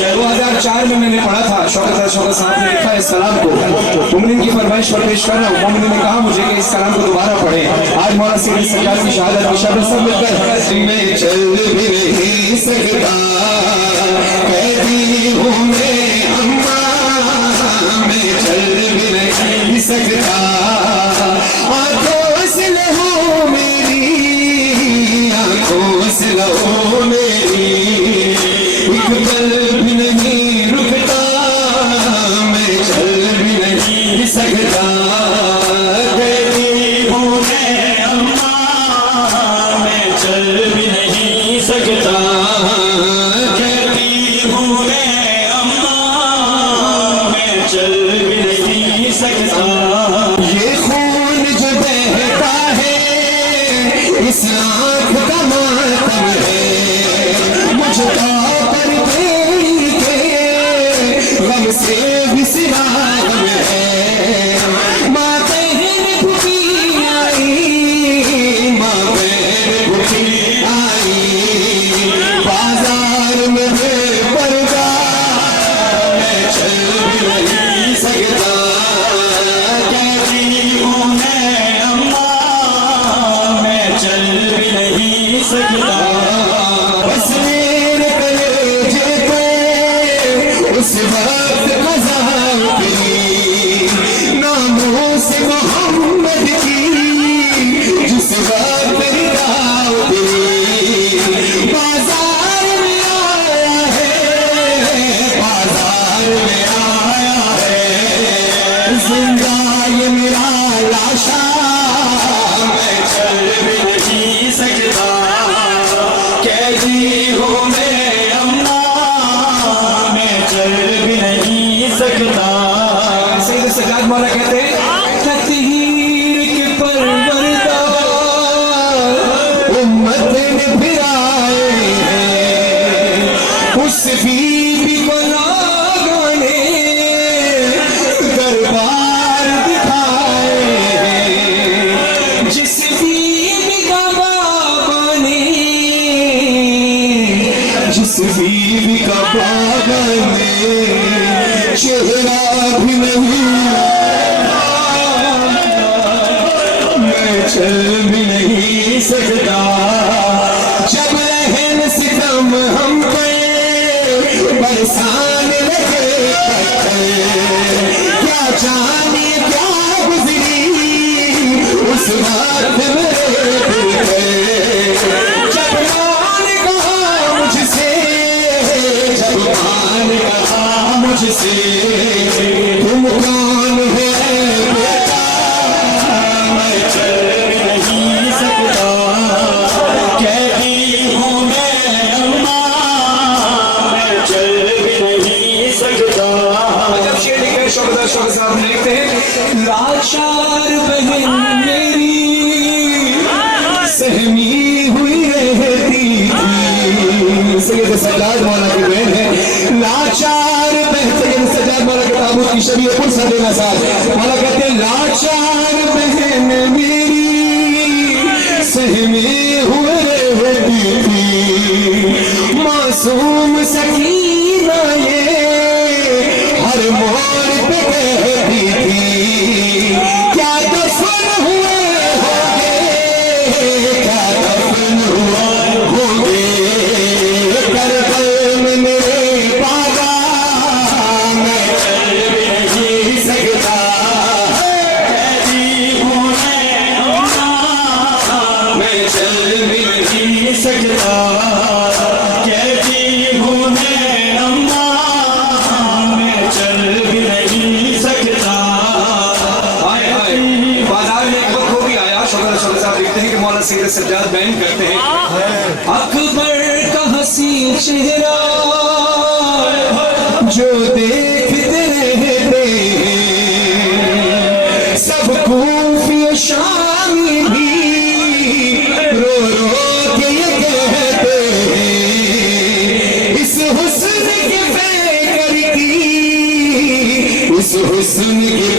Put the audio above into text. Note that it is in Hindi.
2004 में मैंने पढ़ा था, शौकत साहब ने लिखा है इस कलाम को। मुमनिन की फरमाइश पर पेश कर रहा हूँ। मुमनिन ने कहा मुझे कि इस कलाम को दोबारा पढ़े। आज मौला सैयद सज्जाद की शहादत की शब सब मिलकर मैं चल भी नहीं सकता, कहती हूँ मैं अम्मा, मैं चल भी नहीं सकता, आंखों से लहू मेरी, आंखों से लहू मेरी, एक पल भी नहीं रुकता, मैं चल भी नहीं सकता, कहती हूँ मैं अम्मा, मैं चल भी नहीं सकता, कहती हूँ मैं अम्मा, मैं चल भी नहीं सकता। ये खून जो बहता है इस आँख का मातम है, मुझको पर तेरी के गम से भी सिवा गम है। माँ बहन भूखी आई, माँ बहन भूखी आई, बाजार में पर्दा, मैं चल भी नहीं सकता, कहती हूँ मैं अम्मा, मैं चल भी नहीं सकता। बस मेरे कलेजे पे उस वक्त मज़ाक की, नामों से मोहम्मद की जिस वक्त हिदायत की, बाजार में आया है, बाजार में आया है, जिंदा ये मेरा लाशा, मैं चल भी नहीं सकता, कहती हूँ मैं अम्मा, मैं चल भी नहीं सकता। सैयद सज्जाद मौला कहते हैं तकदीर के परवरदा उम्मत ने फिराए हैं, उस बीबी को लोगों ने दरबार दिखाए हैं, जिस बीबी का बाबा ने, जिस बीबी का बाबा ने चेहरा भी नहीं, मैं चल भी नहीं सकता, जब रहन सितम हम पे बरसाने लगे क्या जाने क्या गुजरी उस रात मेरे दिल पे, जब मां ने कहा मुझसे, जब मां ने कहा मुझसे तुम कौन हो बेटा, मैं चल भी नहीं सकता, कहती हूँ मैं अम्मा, मैं चल भी नहीं सकता। जब शेर लिखे शौकत साहब लिखते हैं लाचार बहन मेरी सहमी हुई रहती थी। सैयद सज्जाद मौला की बहन है, लाचार बहन, सैयद सज्जाद मौला के ताबूत की शबीह कुल सदेना साहब मौला कहते हैं लाचार बहन मेरी सहमी हुई रहती थी, मासूम सकीना ये हर मोड़ पे कहती थी, क्या दफन हुए होंगे, क्या दफन हुए होंगे, करबल में मेरे बाबा, मैं चल भी नहीं सकता, कहती हूँ मैं अम्मा, मैं चल भी नहीं सकता, कहती हूँ मैं अम्मा, मैं चल भी नहीं सकता। आए आए बाजार में एक वक्त वो भी आया, शौकत साहब लिखते हैं कि मौला सैयद सज्जाद बयान करते हैं अकबर का हसीन चेहरा जो देखते रहते हैं, सब कूफी और शामी भी रो रो के ये कहते हैं, इस हुस्न की फिक्र की, इस हुस्न की